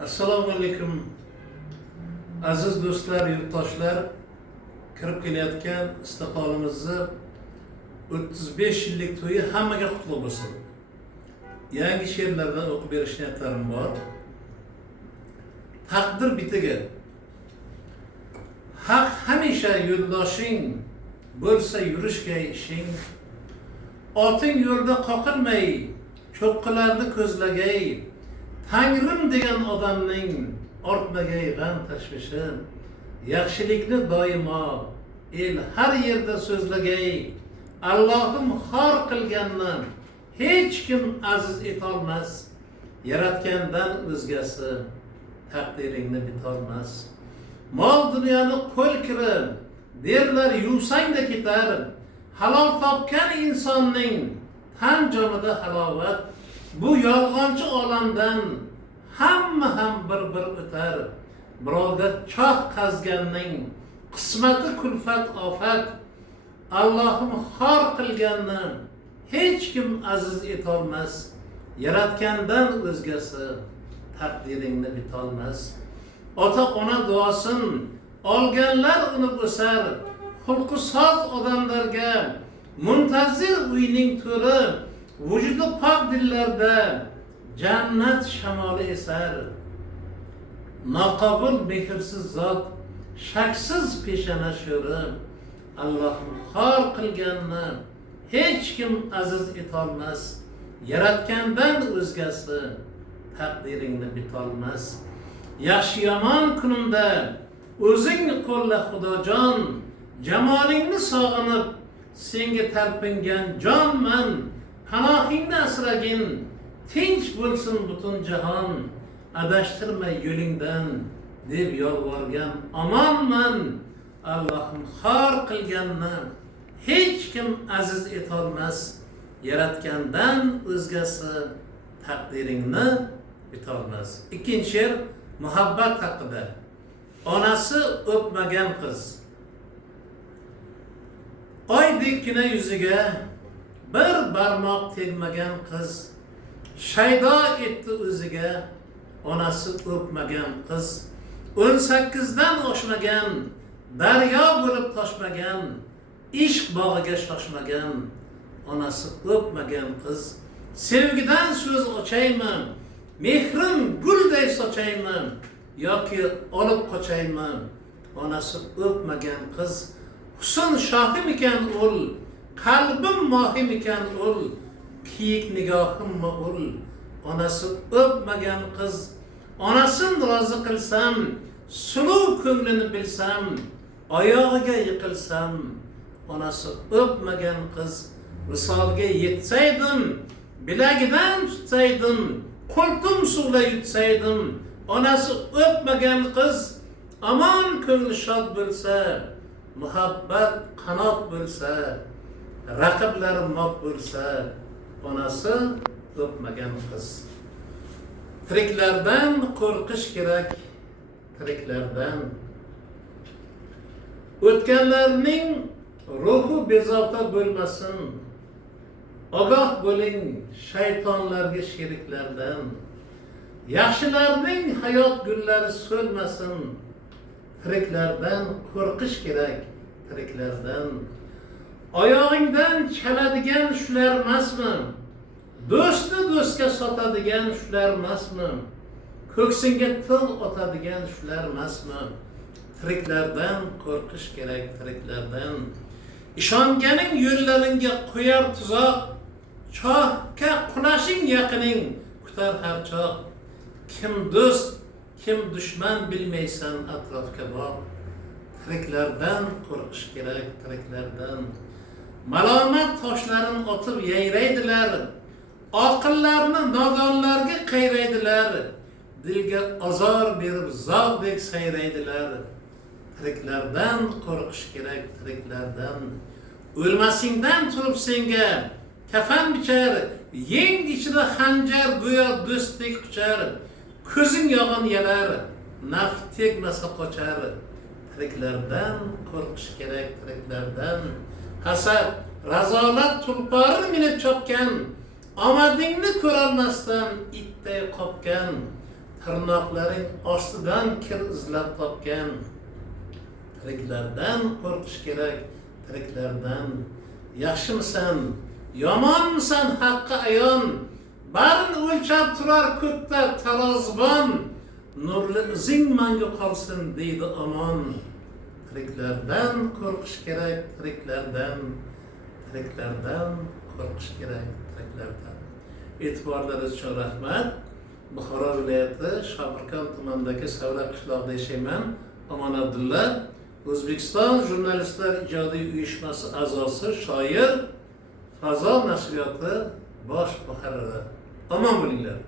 Assalomu alaykum aziz do'stlar, yurtdoshlar. Kirib kelayotgan istiqbolimizni 35 yillik to'yi hammaga qutlug' bo'lsin. Yangi she'rlardan o'qib berish niyatlarim bor. Taqdir bitiga haq hamisha yo'ldoshing bo'lsa yurishga ishing. Oting yo'lda qoqilmay cho'qqilarni ko'zlagay. Tangrim degan odamning ortmagay g'am tashvishi. Yaxshilikni doimo el har yerda so'zlagay. Allohim xor qilganni hech kim aziz etolmas. Yaratgandan o'zgasi taqdiringni bitolmas. Mol dunyoni qo'l kirib derlar yuvsang-da ketar. Halol topgan insonning tan jonida halovat. Bu yolg'onchi olamdan hamma ham bir o'tar. Birovga choh qazganning qismati kulfat ofat. Allohim xor qilganni hech kim aziz etolmas. Yaratgandan o'zgasi taqdiringni bitolmas. Ota ona duosin olganlar unib o'sar. Xulqi soz odamlarga muntazir uyning to'ri. Vujudi pok dillarda jannat shamoli esar. Noqobil mehrsiz zot shaksiz peshana sho'ri. Allohim xor qilganni hech kim aziz etolmas. Yaratgandan o'zgasi taqdiringni bitolmas. Yaxshi yomon kunimda o'zing qo'lla Xudojon. Jamolingni sog'inib senga talpingan jonman. Panohingni asragin, tinch bo'lsin butun jahon. Adashtirma yo'lingdan deb yolvorgan omonman. Allohim xor qilganni hech kim aziz etolmas. Yaratgandan o'zgasi taqdiringni bitolmas. Ikkinchi she'r muhabbat haqida. Onasi o'pmagan qiz. Oydekkina yuziga bir barmoq tegmagan qiz. Shaydo etdi o'ziga onasi o'pmagan qiz. 18 dan oshmagan, daryo bo'lib toshmagan, ishq bog'iga shoshmagan onasi o'pmagan qiz. Sevgidan so'z ochaymi, mehrim gulday sochaymi yoki olib qochaymi onasi o'pmagan qiz. Husn shohim ekan ul, qalbim mohim ekan ul, kiyik nigohimmi ul onasi o'pmagan qiz. Onasin rozi qilsam, suluv ko'nglini bilsam, oyog'iga yiqilsam onasi o'pmagan qiz. Visolga yetsaydim, bilagidan tutsaydim, qo'ltim suvla yutsaydim onasi o'pmagan qiz. Amon ko'ngli shod bo'lsa, muhabbat qanot bo'lsa, raqiblar mot bo'lsa onasi o'pmagan qiz. Tiriklardan qo'rqish kerak, tiriklardan. O'tganlarning ruhi bezovta bo'lmasin. Ogoh bo'ling shaytonlarga sheriklardan. Yaxshilarning hayot gullari so'lmasin. Tiriklardan qo'rqish kerak, tiriklardan. Oyog'ingdan chaladigan shular emasmi? Do'stni do'stga sotadigan shular emasmi? Ko'ksingga til otadigan shular emasmi? Tiriklardan qo'rqish kerak, tiriklardan. Ishonganing yo'llaringga qo'yar tuzoq. Chohga qunashing yaqining kutar har choq. Kim do'st, kim dushman bilmaysan atrofga boq. Tiriklardan qo'rqish kerak, tiriklardan. Malomat toshlarini otib yayraydilar. Oqillarni nodonlarga qayraydilar. Dilga azor berib zog'dek sayraydilar. Tiriklardan qo'rqish kerak, tiriklardan. O'lmasingdan turib senga kafan bichar, yeng ichida xanjar go'yo do'stdek quchar. Ko'zing yog'in yalar, naf tegmasa qochar. Tiriklardan qo'rqish kerak, tiriklardan. Hasad, razolat tulporini minib chopgan, omadingni ko'rolmasdan itday qopgan, tirnoqlaring ostidan kir izlab topgan. Tiriklardan qo'rqish kerak, tiriklardan. Yaxshimisan, yomonmisan haqqa ayon, barini o'lchab turar ko'kda tarozibon. Nurli izing manga qolsin deydi omon. Tiriklardan qo'rqish kerak, tiriklardan. Tiriklardan qo'rqish kerak, tiriklardan. E'tiborlaringiz uchun rahmat. Buxoro viloyati Shobirkon tumanidagi Savla qishlog'ida yashayman. Omon Abdulla, O'zbekiston Jurnalistlar ijodiy uyushmasi a'zosi, shoir, Fazo nashriyoti bosh muharriri. Omon bo'linglar.